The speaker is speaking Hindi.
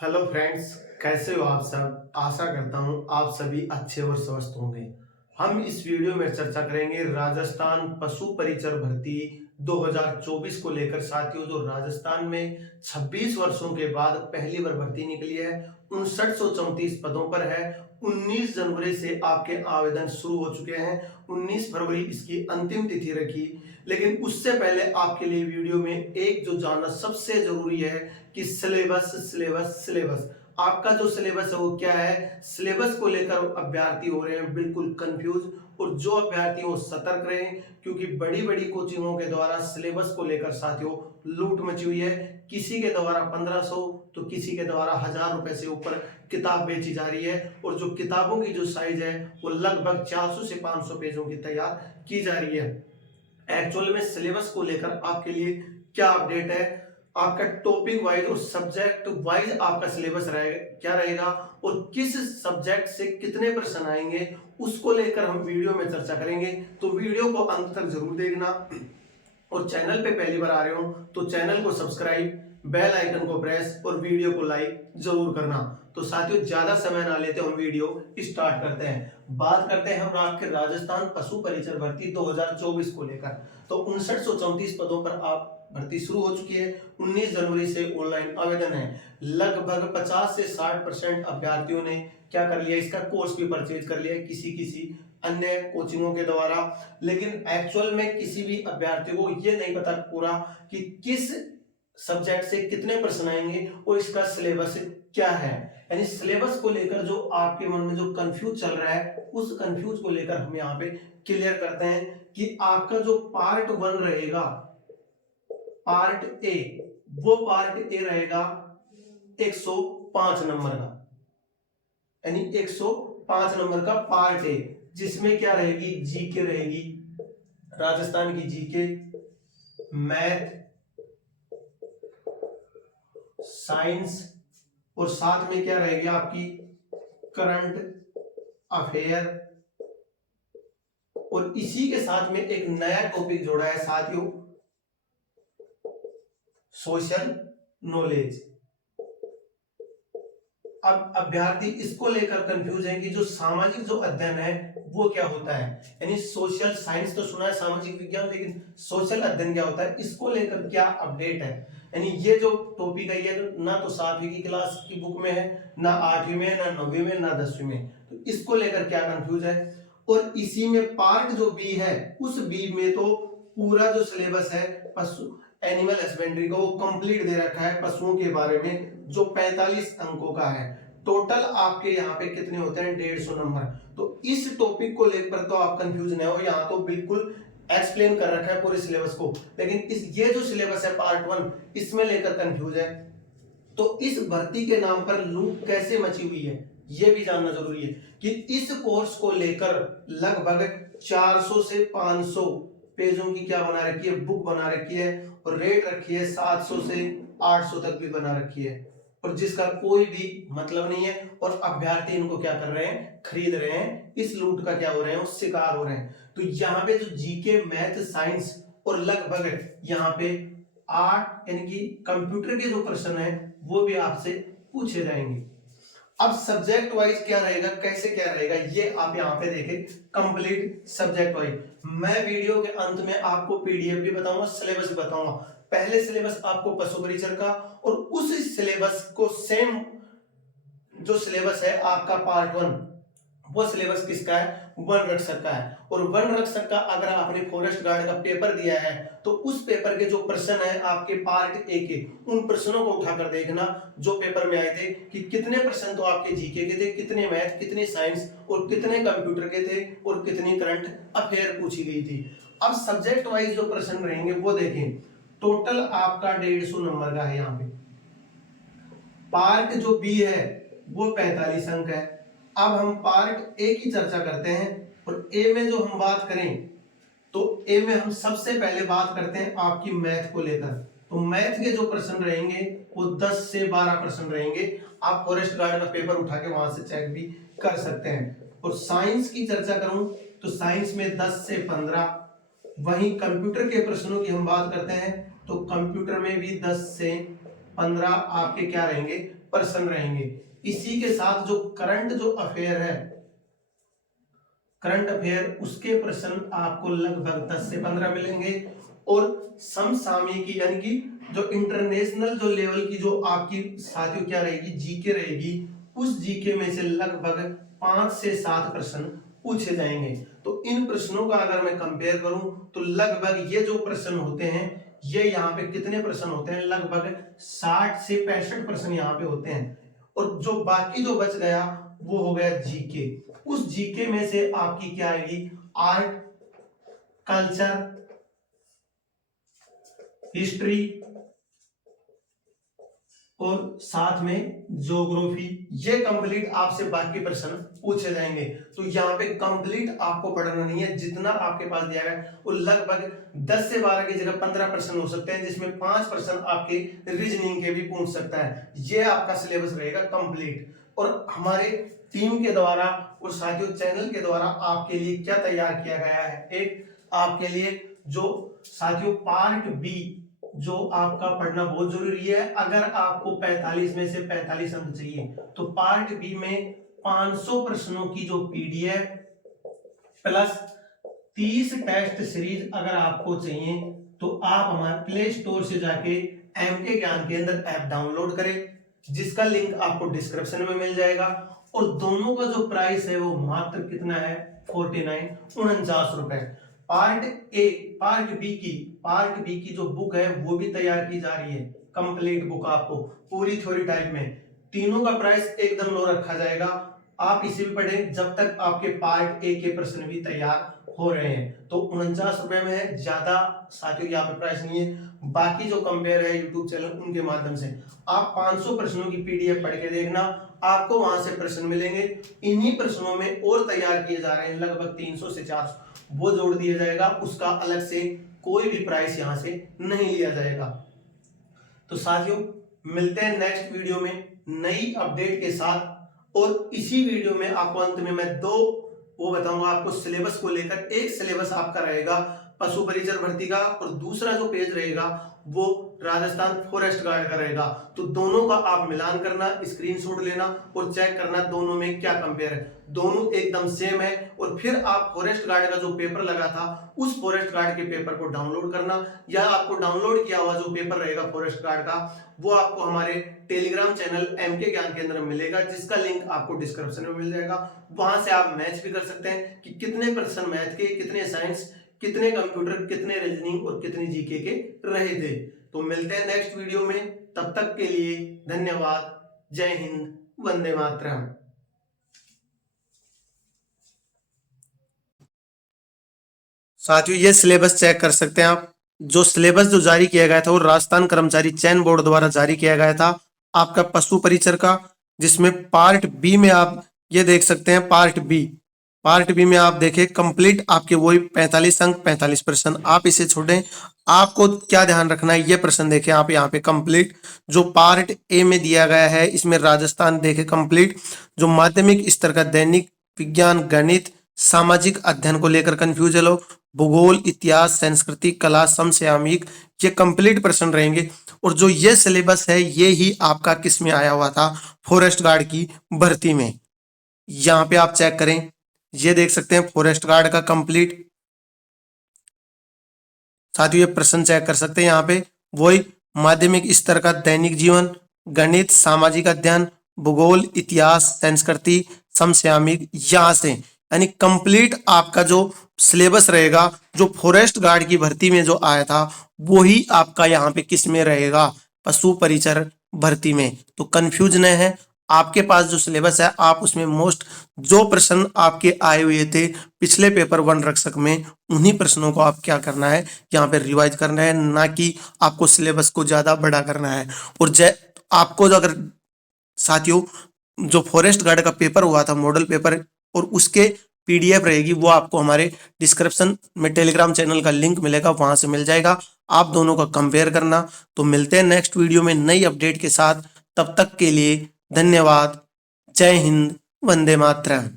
हेलो फ्रेंड्स, कैसे हो आप सब। आशा करता हूँ आप सभी अच्छे और स्वस्थ होंगे। हम इस वीडियो में चर्चा करेंगे राजस्थान पशु परिचर भर्ती 2024 को लेकर। साथियों, जो राजस्थान में 26 वर्षों के बाद पहली बार भर्ती निकली है, 5934 पदों पर है। 19 जनवरी से आपके आवेदन शुरू हो चुके हैं। 19 फरवरी इसकी अंतिम तिथि रखी। लेकिन उससे पहले आपके लिए वीडियो में एक जो जानना सबसे जरूरी है कि सिलेबस सिलेबस सिलेबस आपका जो सिलेबस है वो क्या है। सिलेबस को लेकर अभ्यर्थी हो रहे हैं बिल्कुल कंफ्यूज, और जो अभ्यर्थी हो सतर्क रहे, क्योंकि बड़ी बड़ी कोचिंगों के द्वारा सिलेबस को लेकर साथियों लूट मची हुई है। किसी के द्वारा 1500 तो किसी के द्वारा 1000 रुपए से ऊपर किताब बेची जा रही है, और जो किताबों की जो साइज है वो लगभग 400 से 500 पेजों की तैयार की जा रही है। एक्चुअल में सिलेबस को लेकर आपके लिए क्या अपडेट है, आपका टॉपिक वाइज और सब्जेक्ट वाइज आपका सिलेबस रहेगा क्या रहेगा, और किस सब्जेक्ट से कितने प्रश्न आएंगे, उसको लेकर हम वीडियो में चर्चा करेंगे। तो वीडियो को अंत तक जरूर देखना, और चैनल पे पहली बार आ रहे हो तो चैनल को सब्सक्राइब, बेल आइकन को प्रेस और वीडियो को लाइक जरूर करना। तो साथियों, ज्यादा समय ना लेते हम वीडियो स्टार्ट करते हैं। बात करते हैं हम आपके राजस्थान पशु परिचर भर्ती 2024 को लेकर। तो 5934 पदों पर आप भर्ती शुरू हो चुकी है। 19 जनवरी से ऑनलाइन आवेदन है। लगभग 50 से 60% अभ्यर्थियों ने क्या कर लिया, इसका कोर्स भी परचेज कर लिया किसी किसी अन्य कोचिंगों के द्वारा। लेकिन एक्चुअल में किसी भी अभ्यर्थी को यह नहीं पता पूरा कि किस सब्जेक्ट से कितने प्रश्न आएंगे और इसका सिलेबस क्या है। यानी सिलेबस को लेकर जो आपके मन में जो कंफ्यूज चल रहा है, उस कंफ्यूज को लेकर हम यहाँ पे क्लियर करते हैं कि आपका जो पार्ट 1 रहेगा, पार्ट ए, वो पार्ट ए रहेगा 105 नंबर का। यानी 105 नंबर का पार्ट ए, जिसमें क्या रहेगी, जीके रहेगी, राजस्थान की जीके, मैथ, साइंस, और साथ में क्या रहेगी आपकी करंट अफेयर। और इसी के साथ में एक नया टॉपिक जोड़ा है साथियों, सोशल नॉलेज। अब अभ्यर्थी इसको लेकर कंफ्यूज है कि जो सामाजिक जो अध्ययन है वो क्या होता है। यानी सोशल साइंस तो सुना है, सामाजिक विज्ञान, लेकिन सोशल अध्ययन क्या होता है, इसको लेकर क्या अपडेट है। यानी ये जो टॉपिक है ये ना तो 7वीं की क्लास की बुक में है, ना 8वीं में, ना 9वीं में, ना 10वीं में। तो इसको लेकर क्या कंफ्यूज है। और इसी में पार्ट जो बी है, उस बी में तो पूरा जो सिलेबस है पशु एनिमल हस्बेंड्री का वो कंप्लीट दे रखा है पशुओं के बारे में, जो 45 अंकों का है। टोटल आपके यहाँ पे कितने होते हैं, 150 नंबर। तो इस टॉपिक को लेकर तो आप कंफ्यूज न हो, यहाँ तो बिल्कुल एक्सप्लेन कर रखा है पूरे सिलेबस को। लेकिन इस ये जो सिलेबस है पार्ट 1, इसमें लेकर कंफ्यूज है। तो इस भर्ती के नाम पर लूट कैसे मची हुई है, ये भी जानना जरूरी है कि इस कोर्स को लेकर लगभग 400 से 500 पेजों की क्या बना रखी है, बुक बना रखी है, और रेट रखी है 700 से 800 तक भी बना रखी है, और जिसका कोई भी मतलब नहीं है। और अभ्यर्थी इनको क्या कर रहे हैं, खरीद रहे हैं, इस लूट का क्या हो रहे हैं, शिकार हो रहे हैं। तो यहाँ पे जो जीके, मैथ, साइंस और लगभग यहाँ पे 8 यानी कि कंप्यूटर के जो प्रश्न है वो भी आपसे पूछे जाएंगे। अब सब्जेक्ट वाइज क्या रहेगा, कैसे क्या रहेगा, ये आप यहाँ पे देखें कंप्लीट सब्जेक्ट वाइज। मैं वीडियो के अंत में आपको पीडीएफ भी बताऊंगा, सिलेबस भी बताऊंगा। पहले सिलेबस आपको पशु परिचर का, और उस सिलेबस को सेम जो सिलेबस है आपका पार्ट 1, वो सिलेबस किसका है, वन रक्षक का है। और वन रक्षक का अगर आपने फॉरेस्ट गार्ड का पेपर दिया है तो उस पेपर के जो प्रश्न है आपके पार्ट ए के, उन प्रश्नों को उठाकर देखना जो पेपर में आए थे कि कितने प्रश्न तो आपके जीके के थे, कितने मैथ, कितने साइंस, और कितने कंप्यूटर के थे, और कितनी करंट अफेयर पूछी गई थी। अब सब्जेक्ट वाइज जो प्रश्न रहेंगे वो देखें। टोटल आपका 150 नंबर का है। यहाँ पे पार्ट जो बी है वो 45 अंक है। अब हम पार्ट ए की चर्चा करते हैं, और ए में जो हम बात करें तो ए में हम सबसे पहले बात करते हैं आपकी मैथ को लेकर। तो मैथ के जो प्रश्न रहेंगे वो 10 से 12 प्रश्न रहेंगे। आप फॉरेस्ट गार्ड का पेपर उठा के वहां से चेक भी कर सकते हैं। और साइंस की चर्चा करूं तो साइंस में 10 से 15। वहीं कंप्यूटर के प्रश्नों की हम बात करते हैं तो कंप्यूटर में भी 10 से 15 आपके क्या रहेंगे, प्रश्न रहेंगे। इसी के साथ जो करंट जो अफेयर है, करंट अफेयर, उसके प्रश्न आपको लगभग 10 से 15 मिलेंगे। और समसामयिकी यानी कि जो इंटरनेशनल जो लेवल की जो आपकी साथियों क्या रहेगी, जीके रहेगी, उस जीके में से लगभग 5 से 7 प्रश्न पूछे जाएंगे। तो इन प्रश्नों का अगर मैं कंपेयर करूं तो लगभग ये जो प्रश्न होते हैं, ये यहाँ पे कितने प्रश्न होते हैं, लगभग 60 से 65 प्रश्न यहाँ पे होते हैं। और जो बाकी जो बच गया वो हो गया जीके। उस जीके में से आपकी क्या आएगी, आर्ट, कल्चर, हिस्ट्री और साथ में ज्योग्राफी, ये कंप्लीट आपसे बाकी प्रश्न पूछे जाएंगे। तो यहाँ पे कंप्लीट आपको पढ़ना नहीं है, जितना आपके पास दिया गया है वो लगभग 10 से 12 की जगह 15 प्रश्न हो सकते हैं, जिसमें 5 प्रश्न आपके रीजनिंग के भी पूछ सकता है। ये आपका सिलेबस रहेगा कंप्लीट। और हमारे टीम के द्वारा और साथियों चैनल के द्वारा आपके लिए क्या तैयार किया गया है, एक आपके लिए जो साथियों पार्ट बी जो आपका पढ़ना बहुत जरूरी है। अगर आपको 45 में से 45 अंक चाहिए तो पार्ट बी में 500 प्रश्नों की जो पीडीएफ प्लस 30 टेस्ट सीरीज अगर आपको चाहिए तो आप हमारे प्ले स्टोर से जाके एमके ज्ञान केंद्र ऐप डाउनलोड करें, जिसका लिंक आपको डिस्क्रिप्शन में मिल जाएगा। और दोनों का जो प्राइस है वो मात्र कितना है, 49 रुपए। पार्ट बी की जो बुक है वो भी तैयार की जा रही है, कंप्लीट बुक आपको पूरी थ्योरी टाइप में। तीनों का प्राइस एकदम लो रखा जाएगा। आप इसे भी पढ़ें जब तक आपके पार्ट ए के प्रश्न भी तैयार हो रहे हैं। तो 49 रुपए में है, ज्यादा साथियों यहाँ पे प्राइस नहीं है। बाकी जो कंपेयर है यूट्यूब चैनल उनके माध्यम से आप 500 प्रश्नों की पीडीएफ पढ़ के देखना, आपको वहां से प्रश्न मिलेंगे। इन्हीं प्रश्नों में और तैयार किए जा रहे हैं लगभग 300 से 400, वो जोड़ दिया जाएगा, उसका अलग से कोई भी प्राइस यहां से नहीं लिया जाएगा। तो साथियों मिलते हैं नेक्स्ट वीडियो में नई अपडेट के साथ। और इसी वीडियो में आपको अंत में मैं दो वो बताऊंगा आपको सिलेबस को लेकर। एक सिलेबस आपका रहेगा पशु परिचर भर्ती का और दूसरा जो पेज रहेगा वो राजस्थान फॉरेस्ट गार्ड का रहेगा। तो दोनों का आप मिलान करना, स्क्रीनशॉट लेना और चेक करना दोनों में क्या कंपेयर है। दोनों एकदम सेम है। और फिर आप फॉरेस्ट गार्ड का जो पेपर लगा था उस फॉरेस्ट गार्ड के पेपर को डाउनलोड करना, या आपको डाउनलोड किया हुआ जो पेपर रहेगा फॉरेस्ट गार्ड का वो आपको हमारे टेलीग्राम चैनल एमके ज्ञान केंद्र में मिलेगा, जिसका लिंक आपको डिस्क्रिप्शन में मिल जाएगा। वहां से आप मैच भी कर सकते हैं कि कितने परसेंट मैथ के, कितने साइंस, कितने कंप्यूटर, कितने रीजनिंग और कितने जीके के रहे थे। तो मिलते हैं नेक्स्ट वीडियो में, तब तक के लिए धन्यवाद। जय हिंद, वंदे मातरम। साथियों ये सिलेबस चेक कर सकते हैं आप। जो सिलेबस जो जारी किया गया था वो राजस्थान कर्मचारी चयन बोर्ड द्वारा जारी किया गया था आपका पशु परिचर का, जिसमें पार्ट बी में आप ये देख सकते हैं। पार्ट बी में आप देखें कंप्लीट आपके वही 45 अंक 45 प्रश्न, आप इसे छोड़ें। आपको क्या ध्यान रखना है, ये प्रश्न देखें आप यहाँ पे कंप्लीट जो पार्ट ए में दिया गया है, इसमें राजस्थान देखें कंप्लीट जो माध्यमिक स्तर का दैनिक विज्ञान, गणित, सामाजिक अध्ययन को लेकर कंफ्यूज है लोग, भूगोल, इतिहास, संस्कृति, कला, समसामयिक, ये कंप्लीट प्रश्न रहेंगे। और जो ये सिलेबस है ये ही आपका किस में आया हुआ था, फॉरेस्ट गार्ड की भर्ती में। यहाँ पे आप चेक करें, ये देख सकते हैं फॉरेस्ट गार्ड का कंप्लीट। साथियों ये प्रश्न चेक कर सकते हैं यहाँ पे, वही माध्यमिक स्तर का दैनिक जीवन, गणित, सामाजिक अध्ययन, भूगोल, इतिहास, संस्कृति, समसामयिक, यहाँ से यानी कंप्लीट आपका जो सिलेबस रहेगा जो फॉरेस्ट गार्ड की भर्ती में जो आया था वही आपका यहाँ पे किस में रहेगा, पशु परिचर भर्ती में। तो कंफ्यूज न है, आपके पास जो सिलेबस है आप उसमें मोस्ट जो प्रश्न आपके आए हुए थे पिछले पेपर 1 रक्षक में, उन्हीं प्रश्नों को आप क्या करना है यहाँ पे रिवाइज करना है, ना कि आपको सिलेबस को ज्यादा बड़ा करना है। और आपको जो अगर साथियों जो फॉरेस्ट गार्ड का पेपर हुआ था मॉडल पेपर और उसके पीडीएफ रहेगी वो आपको हमारे डिस्क्रिप्शन में टेलीग्राम चैनल का लिंक मिलेगा, वहां से मिल जाएगा। आप दोनों का कंपेयर करना। तो मिलते हैं नेक्स्ट वीडियो में नई अपडेट के साथ, तब तक के लिए धन्यवाद। जय हिंद, वंदे मातरम।